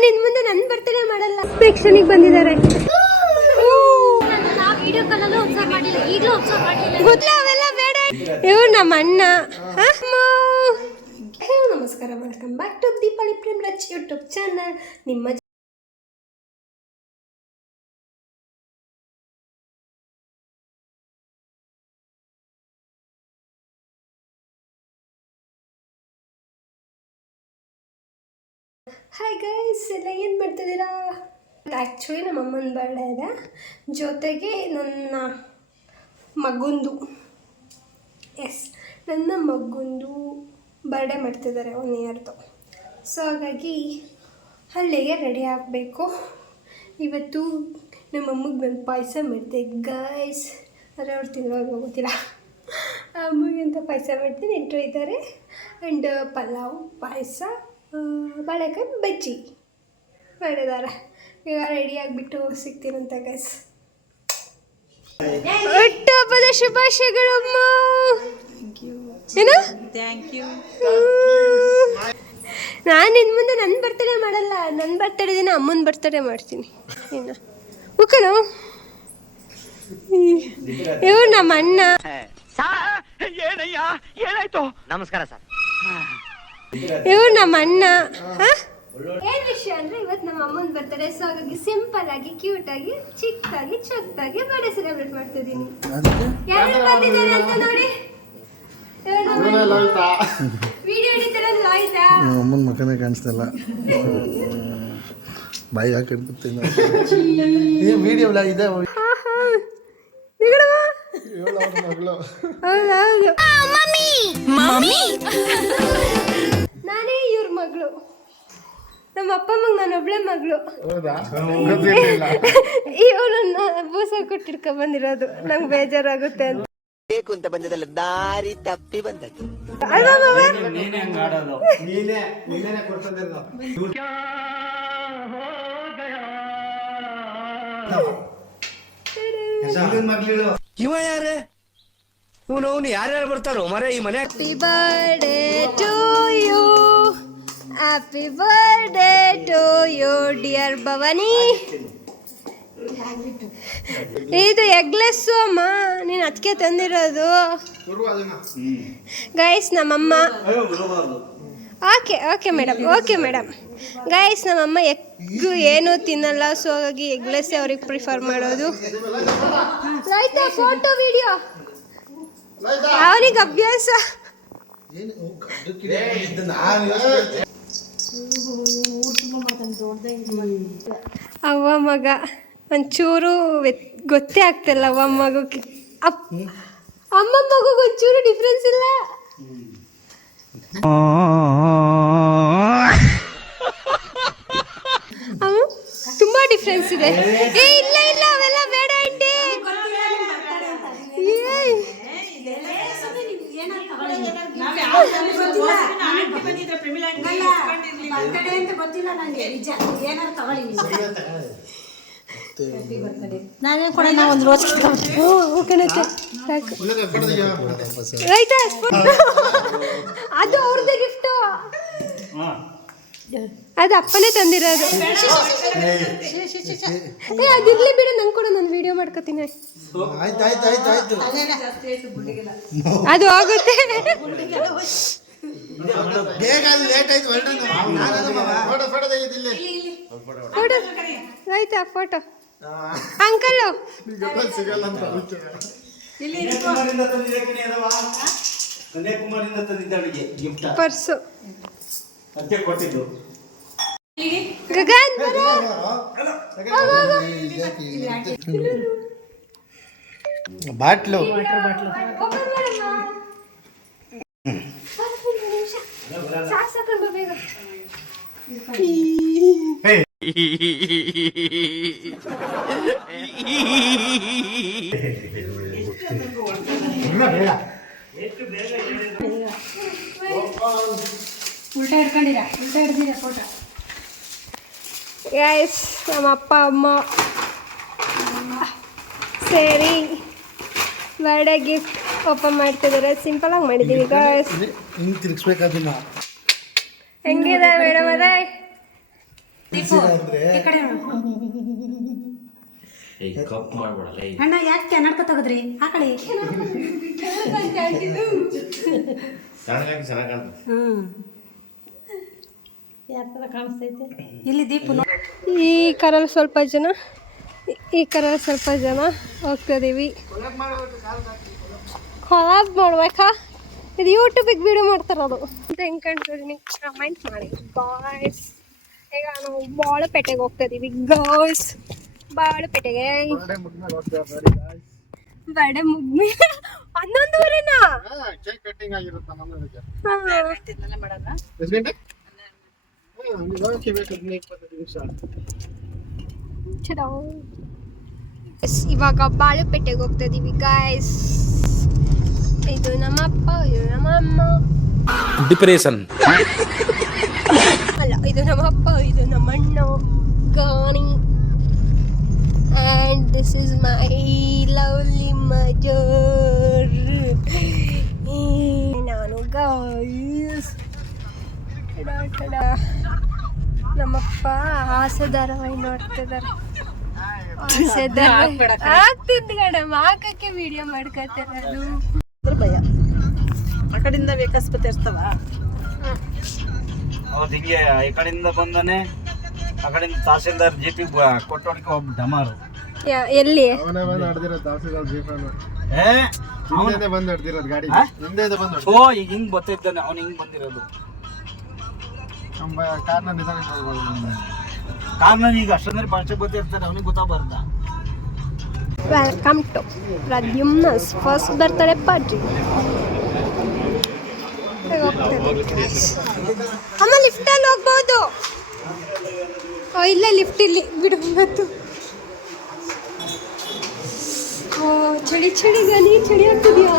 ನಿನ್ ಮುಂದೆ ನನ್ ಬರ್ತಡೇ ಮಾಡಲ್ಲ. ಪ್ರೇಕ್ಷಣಿಗೆ ಬಂದಿದ್ದಾರೆ. ಗೊತ್ತಿಲ್ಲ ಅವೆಲ್ಲ ಬೇಡ. ಇವ್ ನಮ್ಮ ಅಣ್ಣ. ನಮಸ್ಕಾರ, welcome back to Deepavali Premraj YouTube channel. ನಿಮ್ಮ ಹಾಯ್ ಗೈಸ್, ಎಲ್ಲ ಏನು ಮಾಡ್ತಿದ್ದೀರಾ? ಆ್ಯಕ್ಚುಲಿ ನಮ್ಮ ಅಮ್ಮನ ಬರ್ಡೇ ಇದೆ, ಜೊತೆಗೆ ನನ್ನ ಮಗುಂದು ನನ್ನ ಮಗುಂದು ಬರ್ಡೇ ಮಾಡ್ತಿದ್ದಾರೆ 1 ಇಯರ್ದು. ಸೊ ಹಾಗಾಗಿ ಅಲ್ಲಿಗೆ ರೆಡಿ ಆಗಬೇಕು. ಇವತ್ತು ನಮ್ಮ ಅಮ್ಮಗೆ ನಾನು ಪಾಯಸ ಮಾಡ್ತೆ ಗೈಸ್. ಆದರೆ ಅವ್ರು ತಿನ್ನೋದು ಗೊತ್ತಿಲ್ಲ. ಅಮ್ಮಗೆ ಅಂತ ಪಾಯಸ ಮಾಡ್ತೀನಿ, ನೆಂಟರು ಇದ್ದಾರೆ. ಆ್ಯಂಡ್ ಪಲಾವ್, ಪಾಯಸ, ಬಾಳೆಕಾಯಿ ಬಜ್ಜಿ ಮಾಡಿದ್ದಾರೆ. ಈಗ ರೆಡಿ ಆಗಿಬಿಟ್ಟು ಸಿಗ್ತೀರಂತ ಗೈಸ್. ಹುಟ್ಟುಹಬ್ಬದ ಶುಭಾಶಯಗಳು ಅಮ್ಮ. ಏನು? Thank you. ನಾನು ಇನ್ನು ಮುಂದೆ ನನ್ನ ಬರ್ತಡೇ ಮಾಡಲ್ಲ. ನನ್ನ ಬರ್ತಡೇ ದಿನ ಅಮ್ಮನ ಬರ್ತಡೇ ಮಾಡ್ತೀನಿ. ಇನ್ನು ಉಕ್ಕನು ಇವ್ರು ನಮ್ಮ ಅಣ್ಣ. ಏನಾಯ್ತು? ನಮಸ್ಕಾರ ಸರ್. ಇವ್ರು ನಮ್ಮ ಅಣ್ಣ. ಏನು ವಿಷಯ ಅಂದರೆ ಇವತ್ತು ನಮ್ಮ ಅಮ್ಮನ ಬರ್ತಡೇ. ಸೊ ಹಾಗಾಗಿ ಸಿಂಪಲ್ ಆಗಿ, ಕ್ಯೂಟ್ ಆಗಿ, ಚಿಕ್ಕದಾಗಿ, ಚೊಕ್ಕದಾಗಿ ಬರ್ಡೇ ಸೆಲೆಬ್ರೇಟ್ ಮಾಡ್ತಿದ್ದೀನಿ. ಯಾರು ಬಂದಿದ್ದಾರೆ ಅಂತ ನೋಡಿ. ವಿಡಿಯೋ ಹಿಡಿತಾರಲ್ಲ, ಆಯ್ತಾ? ಅಮ್ಮನ ಮಕ್ಕನೇ ಕಾಣಿಸ್ತಿಲ್ಲ. ಬಾಯಿ ಹಾಕಿಡ್ತೀನಿ. ವಿಡಿಯೋ ಇದೆ. ನಾನೇ ಇವ್ರ ಮಗಳು. ನಮ್ಮ ಅಪ್ಪ ಅಮ್ಮಂಗೆ ನಾನು ಒಬ್ಳೆ ಮಗಳು. ಇವನನ್ನ ಬೂಸ ಕೊಟ್ಟಿಡ್ಕೊ ಬಂದಿರೋದು. ನಂಗೆ ಬೇಜಾರಾಗುತ್ತೆ ಅಂತ ಬೇಕು ಅಂತ ಬಂದದಲ್ಲ, ದಾರಿ ತಪ್ಪಿ ಬಂದದ್ದು. ಇವ ಯಾರೇ? ಇವನು ಯಾರ್ಯಾರು ಬರ್ತಾರೋ ಮರೆ ಈ ಮನೆ. Happy birthday to you, happy birthday to you dear Bhavani. ಇದು ಎಗ್ಲೆಸ್ಸು ಅಮ್ಮ, ನೀನು ಅದಕ್ಕೆ ತಂದಿರೋದು ಗೈಸ್. ನಮ್ಮಮ್ಮ ಓಕೆ ಮೇಡಮ್ ಗೈಸ್, ನಮ್ಮಮ್ಮ ಎಗ್ಗು ಏನೂ ತಿನ್ನಲ್ಲ. ಸೊ ಹಾಗಾಗಿ ಎಗ್ಲೆಸ್ಸೇ ಅವ್ರಿಗೆ ಪ್ರಿಫರ್ ಮಾಡೋದು. ಆಯ್ತಾ? ಫೋಟೋ ವಿಡಿಯೋ ಅವನಿಗೆ ಅಭ್ಯಾಸ. ಅವ್ವ ಮಗ ಒಂಚೂರು ಗೊತ್ತೇ ಆಗ್ತಿಲ್ಲ. ಅವ್ವ ಮಗಕ್ಕೆ ಅಮ್ಮ ಮಗುಗೆ ಒಂಚೂರು ಡಿಫ್ರೆನ್ಸ್ ಇಲ್ಲ. ತುಂಬಾ ಡಿಫ್ರೆನ್ಸ್ ಇದೆ. ಇಲ್ಲ ಅವೆಲ್ಲ ಬೇಡ ಆಂಟಿ. ಅದು ಅವ್ರದ್ದೇ ಗಿಫ್ಟು. ಅದು ಅಪ್ಪನೇ ತಂದಿರೋದು. ಅದಿರ್ಲಿ ಬಿಡು, ನಂಗೆ ಕೂಡ ನಾನು ವಿಡಿಯೋ ಮಾಡ್ಕೋತೀನಿ. ಅದು ಆಗುತ್ತೆ. ಆಯ್ತಾ photo uncle? Purse Gagan bottle ಉಲ್ಟಾ ಹಿಡ್ಕೊಂಡಿರ ಫೋಟೋ. ಗೈಸ್, ನಮ್ಮ ಅಪ್ಪ ಅಮ್ಮ ಸೇರಿ ಬರ್ಡೇ ಗಿಫ್ಟ್ ಓಪನ್ ಮಾಡ್ತಿದ್ದಾರೆ. ಸಿಂಪಲ್ ಆಗಿ ಮಾಡಿದ್ದೀವಿ ಗೈಸ್. ಹಿಂಗೆ ತಿರ್ಗಿಸ್ಬೇಕಾದಿಲ್ಲ. ಹೆಂಗಿದೆ ಮೇಡಮ್ ಅದೇ ಈ ಕಡೆ ಅಣ್ಣ ಯಾಕೆ ಕನ್ನಡಕ ತೆಗೆದ್ರಿ ಆ ಕಡೆ ಇಲ್ಲಿ ದೀಪು ಈ ಕರಲ್ಲಿ ಸ್ವಲ್ಪ ಜನ ಹೋಗ್ತಿದ್ದೀವಿ. ಕೊಲಾಬ್ ಮಾಡ್ಬೇಕಾ? ಇದು ಯೂಟ್ಯೂಬಿಗೆ ವಿಡಿಯೋ ಮಾಡ್ತಾರದು ಅಂತ ಹೆಂಗೆ ಕಾಣ್ತದೆ ನೀವು ಕಮೆಂಟ್ ಮಾಡಿ ಗಾಯ್ಸ್. ಈಗ ನಾವು ಬಾಳುಪೇಟೆಗೆ ಹೋಗ್ತಿದ್ದೀವಿ ಗಾಯ್ಸ್. ಬಾಳುಪೇಟೆಗೆ ಬರ್ಡೆ ಮುಗ್ದ್ಮೇಲೆ 11:30ನಾ? ಇವಾಗ ಬಾಳುಪೇಟೆಗೆ ಹೋಗ್ತಾ ಇದೀವಿ ಗಾಯ್ಸ್. ಇದು ನಮ್ಮಪ್ಪ, ಇದು ನಮ್ಮಮ್ಮ. ಡಿಪ್ರೆಷನ್ ಅಲ್ಲ, ಇದು ನಮ್ಮಪ್ಪ, ಇದು ನಮ್ಮಣ್ಣ ಗಾನಿ. And this is my lovely mother. ನಾನು ಗಾಯ್ಸ್ ನಮ್ಮಪ್ಪ ಹಾಸ್ಯ ಧಾರಾವಾಹಿ ನೋಡ್ತಿದ್ದಾರೆ. ಆಗ್ತಿದ್ದ ಕಡೆ ಮಾಕಕ್ಕೆ ವಿಡಿಯೋ ಮಾಡ್ಕೊತಾರೆ. ಅದು ಭಯ ಆ ಕಡೆಯಿಂದ ಬೇಕಾಸ್ಪತ್ರೆ ಇರ್ತಾವ. ಹೌದು, ಹಿಂಗೆ ಈ ಕಡೆಯಿಂದ ಬಂದಾನೆ, ಆ ಕಡೆಯಿಂದ ತಹಸೀಲ್ದಾರ್ ಜೀಪಿ ಕೊಟ್ಟೋಡಿಕೆ ಒಬ್ಬ ಡಮಾರು. ಎಲ್ಲಿ ಈಗ ಹಿಂಗ್ ಬರ್ತಿದ್ದಾನೆ, ಅವ್ನು ಹಿಂಗ್ ಬಂದಿರೋದು ಕಾರ್ನ. ಈಗ ಅಷ್ಟೊಂದ್ರೆ ಭಾಷೆ ಗೊತ್ತಿರ್ತಾರೆ, ಅವನಿಗೆ ಗೊತ್ತಾಗಬಾರ್ದ. Welcome to Pradyumna's first birthday party. ಅಮ್ಮ ಲಿಫ್ಟಲ್ಲಿ ಹೋಗ್ಬೋದು. ಇಲ್ಲ ಲಿಫ್ಟ್ ಇಲ್ಲಿ ಬಿಡು ಇವತ್ತು. ಚಳಿ ಗನಿ ಚಳಿ ಆಗ್ತಿದ್ಯಾ?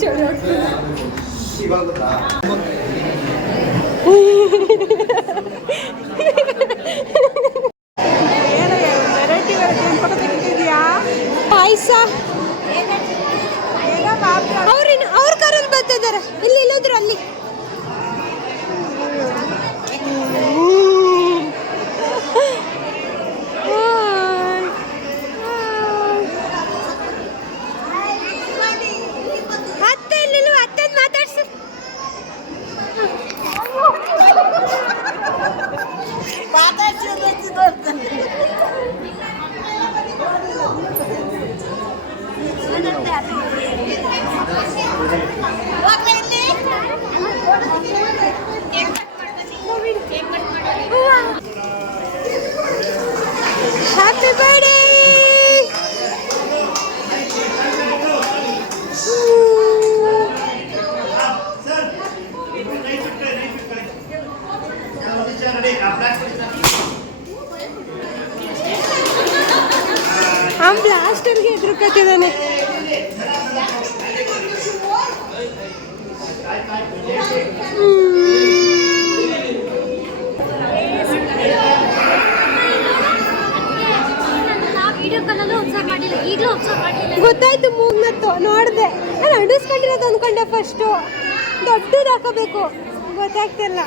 ಚಳಿ ಆಗ್ತಿದೆ. ಪಾಯಸ ಅವ್ರ ಕಾರಲ್ಲಿ ಬರ್ತಿದ್ದಾರೆ. ಇಲ್ಲಿ ಇಲ್ಲೋದ್ರು ಅಲ್ಲಿ. ಅತ್ತೆ ಇಲ್ಲಿ ಅತ್ತೆ ಮಾತಾಡ್ಸಿ. Happy birthday. ಬ್ಲಾಸ್ಟರ್ಗೆ ಎದುರುಕತ್ತಿದ್ದಾನೆ. ಗೊತ್ತಾಯ್ತು, ಮೂಗ್ನತ್ತು ನೋಡಿದೆ. ನಾನು ಅಂಡಿಸ್ಕೊಂಡಿರೋದು ಅಂದ್ಕೊಂಡೆ ಫಸ್ಟು. ದೊಡ್ಡದು ಹಾಕೋಬೇಕು, ಗೊತ್ತಾಗ್ತಿಲ್ಲ.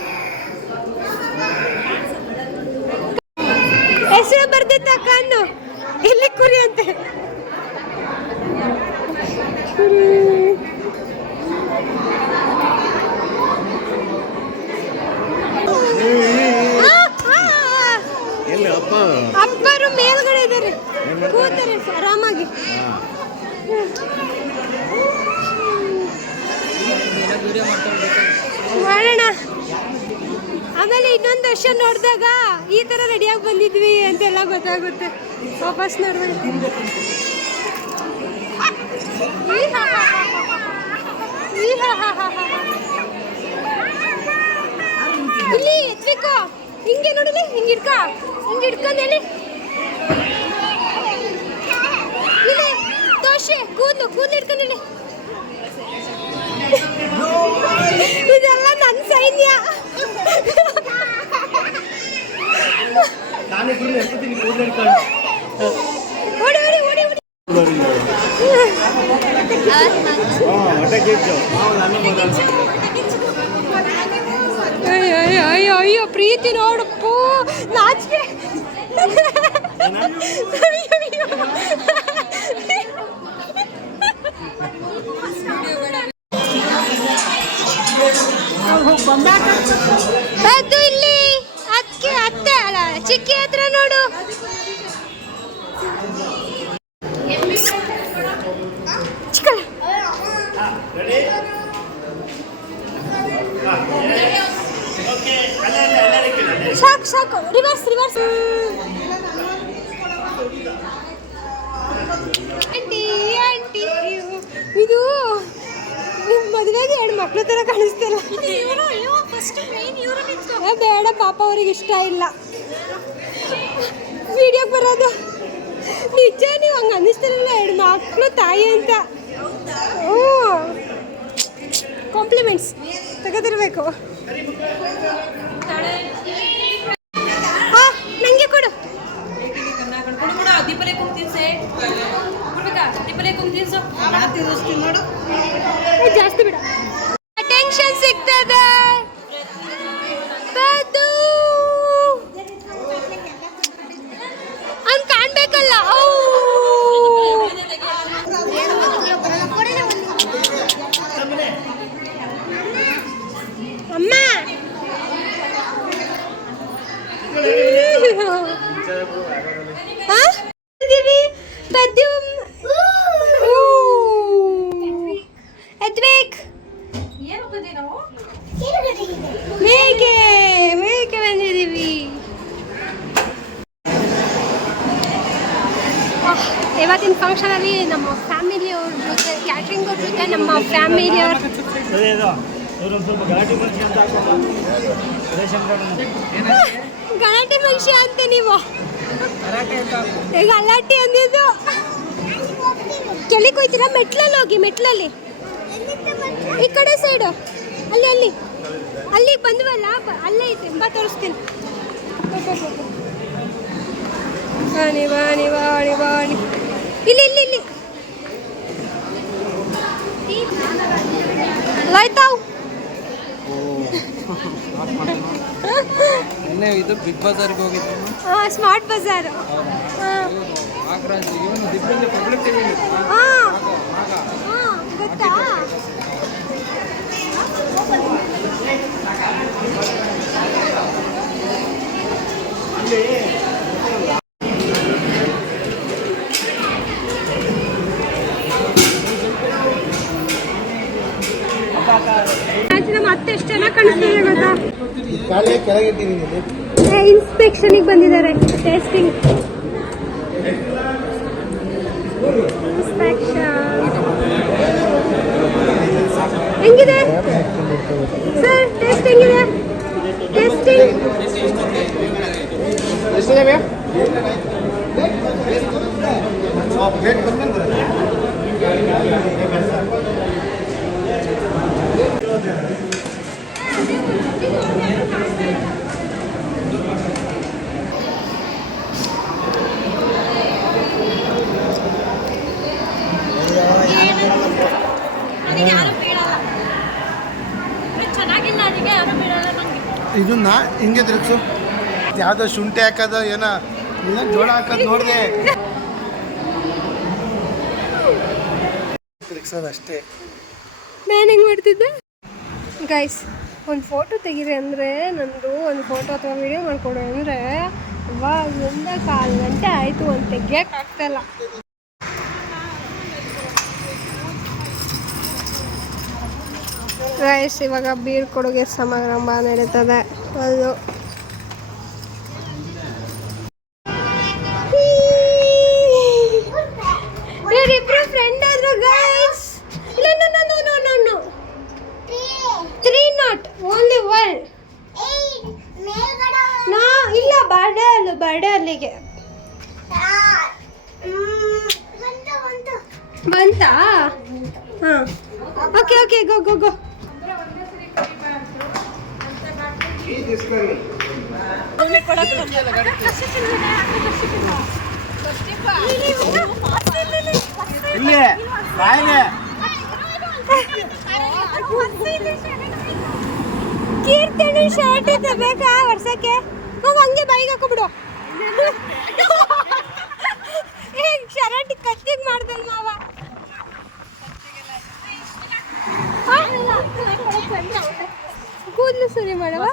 ಹೆಸರು ಬರ್ದಿತ್ತ ಕಣ್ಣು ಇಲ್ಲಿ ಕುರಿ ಅಂತೆ. ಅಪ್ಪರು ಮೇಲ್ಗಡೆ ಇದ್ದಾರೆ, ಕೂತಾರೆ ಆರಾಮಾಗಿ. ಮಾಡೋಣ. ಆಮೇಲೆ ಇನ್ನೊಂದು ವರ್ಷ ನೋಡಿದಾಗ ಈ ಥರ ರೆಡಿಯಾಗಿ ಬಂದಿದ್ವಿ ಅಂತೆಲ್ಲ ಗೊತ್ತಾಗುತ್ತೆ. ವಾಪಸ್ ನೋಡ್ಬೇಕು. ಇಲ್ಲಿ ಎತ್ಬೇಕು. ಹಿಂಗೆ ನೋಡಿಲಿ, ಹಿಂಗೆ ಹಿಡ್ಕೊಂಡು ಹೇಳಿ. ಇಲ್ಲಿ ದೋಸೆ ಕೂದಲು ಹಿಡ್ಕೊಂಡಿಲ್ಲಿ. ಇದೆಲ್ಲ ನನ್ನ ಸೈನ್ಯ. ಓಡಿ ಓಡಿ ಓಡಿ ಓಡಿ. ಪ್ರೀತಿ ನೋಡಪ್ಪು ನಾಚಿಕೆ. ಅದು ಇಲ್ಲಿ ಅತ್ತೆ ಅಲ್ಲ ಚಿಕ್ಕಿ ಹತ್ರ ನೋಡು. ಸಾಕು ಸಾಕು ರಿವರ್ಸ್ ರಿವರ್ಸ್. ಆಂಟಿ ಆಂಟಿ ಇದು ಮದುವೆಗೆ 2 ಮಕ್ಳ ಥರ ಕಾಣಿಸ್ತಿಲ್ಲ. ಬೇಡ ಪಾಪ ಅವ್ರಿಗೆ ಇಷ್ಟ ಇಲ್ಲ ವಿಡಿಯೋಗೆ ಬರೋದು. ನಿಜ ನೀವು ಹಂಗೆ ಅನ್ನಿಸ್ತಿರಲ್ಲ 2 ಮಕ್ಕಳು ತಾಯಿ ಅಂತ. ಹ್ಞೂ ಕಾಂಪ್ಲಿಮೆಂಟ್ಸ್ ತೆಗೆದಿರ್ಬೇಕು. ಹಾಂ ನನಗೆ ಕೊಡು. ಜಾಸ್ತಿ ಬಿಡ ಅಟೆನ್ಷನ್ ಸಿಗ್ತದೆ. ಅವ್ನು ಕಾಣ್ಬೇಕಲ್ಲ. ಅಮ್ಮ ಮೇಕೆ ಬಂದಿದ್ದೀವಿ. ಇವತ್ತಿನ ಫಂಕ್ಷನಲ್ಲಿ ನಮ್ಮ ಫ್ಯಾಮಿಲಿಯವ್ರ ಜೊತೆ ಕ್ಯಾಟ್ರಿಂಗ್ ಅವ್ರ ಜೊತೆ ನಮ್ಮ ಫ್ಯಾಮಿಲಿಯವ್ರ ಗಲಾಟೆ ಮನುಷ್ಯ ಅಂತ ನೀವು ಗಲಾಟೆ ಅಂದಿದ್ದು. ಕೆಳಗೆ ಹೋಯ್ತೀರಾ? ಮೆಟ್ಲಲ್ಲಿ ಹೋಗಿ, ಮೆಟ್ಲಲ್ಲಿ ಈ ಕಡೆ ಸೈಡು ಅಲ್ಲಿ ಅಲ್ಲಿ ಅಲ್ಲಿಗೆ ಬಂದ್ವಲ್ಲ ಅಲ್ಲೇ ಐತೆ ಬಾ ತೋರಿಸ್ತೀನಿ. ಬಾಣಿ ಬಾಣಿ ಬಾಣಿ ಬಾಣಿ ಇಲ್ಲಿ ಇಲ್ಲಿ ಇಲ್ಲಿ ಆಯ್ತಾವ್. ಇದು ಬಿಗ್ ಬಜಾರ್ಗೆ ಹೋಗಿದ್ದು. ಹಾಂ ಸ್ಮಾರ್ಟ್ ಬಜಾರ್. ಗೊತ್ತಾ? ನಮ್ಮ ಅತ್ತೆ ಎಷ್ಟು ಚೆನ್ನಾಗಿ ಕಾಣಿಸ್ತಿದೆ ಗೊತ್ತಾ? ಇನ್ಸ್ಪೆಕ್ಷನಿಗೆ ಬಂದಿದ್ದಾರೆ. ಟೇಸ್ಟಿಂಗ್ ಹೆಂಗಿದೆ ಸರ್? ಟೇಸ್ಟ್ ಹೆಂಗಿದೆ? ಟೇಸ್ಟಿಂಗ್ ಇದನ್ನ ಹಿಂಗೆ ತಿರುಗ್ಸು. ಯಾವುದೋ ಶುಂಠಿ ಹಾಕೋದು ಏನೋ ಜೋಳ ಹಾಕೋದು ನೋಡಿದೆ ತಿರುಗ್ಸೋದು ಅಷ್ಟೇ. ನಾನು ಹೆಂಗೆ ಮಾಡ್ತಿದ್ದೆ ಗೈಸ್? ಒಂದು ಫೋಟೋ ತೆಗೀರಿ ಅಂದರೆ ನಂದು ಒಂದು ಫೋಟೋ ಅಥವಾ ವಿಡಿಯೋ ಮಾಡಿಕೊಡು ಅಂದರೆ ಅವಾಗ 1.25 ಗಂಟೆ ಆಯಿತು. ಒಂದು ತೆಗಿಯೋಕೆ ಆಗ್ತಾಯಿಲ್ಲ. ಗೈಸ್ ಇವಾಗ ಬೀಳ್ಕೊಡುಗೆ ಸಮಾರಂಭ ನಡೀತದೆ. ಅದು ಇವರಿಬ್ರು ಫ್ರೆಂಡ್ ಆದ್ರು ಗೈಸ್. ಇಲ್ಲ no no no no no 3 not only 1. ನಾ ಇಲ್ಲ ಬರ್ಡೇ ಅಲ್ಲಿಗೆ ಬಂತಾ? ಹಾಂ ಓಕೆ ಓಕೆ ಗೋ ಗೋ ಗೋ. ಕೀರ್ತನೆ ಶರ್ಟ್ ಬೇಕಾ ವರ್ಷಕ್ಕೆ ನಾವು ಹಂಗೆ ಬೈಗೆ ಹಾಕೊಬಿಡು ಶರ್ಟ್ ಕತ್ತಿಗೆ ಮಾಡ್ದಲ್ ಮಾವ ಕೂದಲು ಸರಿ ಮಾಡವ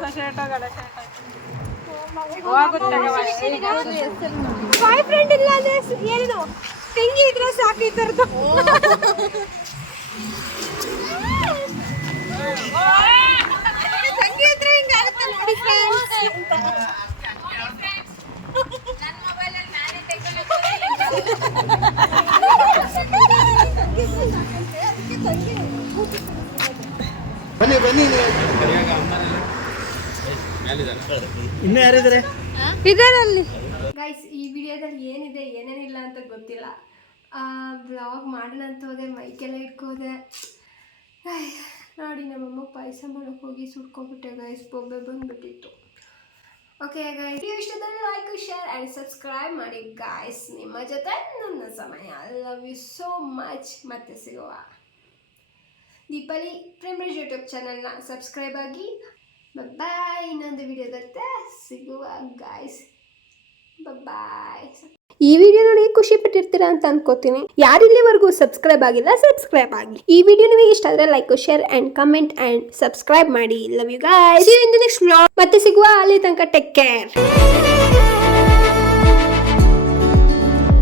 ಬಾಯ್ ಫ್ರೆಂಡ್ ಇಲ್ಲ ಅಂದ್ರೆ ಏನು ತಂಗಿ ಇದ್ರೆ ಸಾಕು ಈ ಥರದ್ದು ತಂಗಿ ಇದ್ರೆ ಹಿಂಗಾಗುತ್ತೆ ನೋಡಿ ಬನ್ನಿ ಬನ್ನಿ ಇನ್ನೂ ಯಾರಿದ್ದಾರೆ ಇದರಲ್ಲಿ ಗೈಸ್ ಈ ವಿಡಿಯೋದಲ್ಲಿ ಏನಿದೆ ಏನೇನಿಲ್ಲ ಅಂತ ಗೊತ್ತಿಲ್ಲ ಬ್ಲಾಗ್ ಮಾಡೋಣ ಅಂತ ಹೋದೆ ಮೈಕೆಲ್ಲ ಇಟ್ಕೋದೆ ನೋಡಿ ನಮ್ಮಮ್ಮ ಪಾಯಸ ಮಾಡೋಕ್ಕೆ ಹೋಗಿ ಸುಟ್ಕೊಬಿಟ್ಟೆ ಗೈಸ್ ಬೊಬ್ಬೆ ಬಂದುಬಿಟ್ಟಿತ್ತು ಓಕೆ ಗೈಸ್ ಈ ಇಷ್ಟದಲ್ಲಿ ಲೈಕ್ ಶೇರ್ ಆ್ಯಂಡ್ ಸಬ್ಸ್ಕ್ರೈಬ್ ಮಾಡಿ ಗೈಸ್ ನಿಮ್ಮ ಜೊತೆ ನನ್ನ ಸಮಯ I love you so much ಮತ್ತೆ ಸಿಗುವ ದೀಪಾಲಿ ಪ್ರೇಮ್ರಾಜ್ ಯೂಟ್ಯೂಬ್ ಚಾನಲ್ನ ಸಬ್ಸ್ಕ್ರೈಬ್ ಆಗಿ ಬಾಯ್ ಇನ್ನೊಂದು ವಿಡಿಯೋದತ್ತೆ ಸಿಗುವ ಗಾಯ್ಸ್ ಬಾಯ್ ಈ ವಿಡಿಯೋ ನೋಡಿ ಖುಷಿ ಪಟ್ಟಿರ್ತೀರಾ ಅಂತ ಅನ್ಕೋತೀನಿ ಯಾರಿಲ್ಲಿವರೆಗೂ ಸಬ್ಸ್ಕ್ರೈಬ್ ಆಗಿಲ್ಲ ಸಬ್ಸ್ಕ್ರೈಬ್ ಆಗಿ ಈ ವಿಡಿಯೋ ನಿಮಗೆ ಇಷ್ಟ ಆದರೆ like share and comment and subscribe ಮಾಡಿ love you guys in the next vlog ಮತ್ತೆ ಸಿಗುವ ಅಲ್ಲಿ ತನಕ ಟೇಕ್ ಕೇರ್